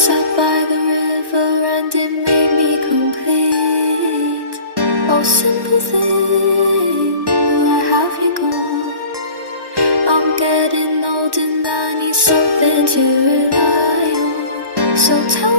Sat by the river and it made me complete. Oh, simple thing, where have you gone? I'm getting old and I need something to rely on. So tell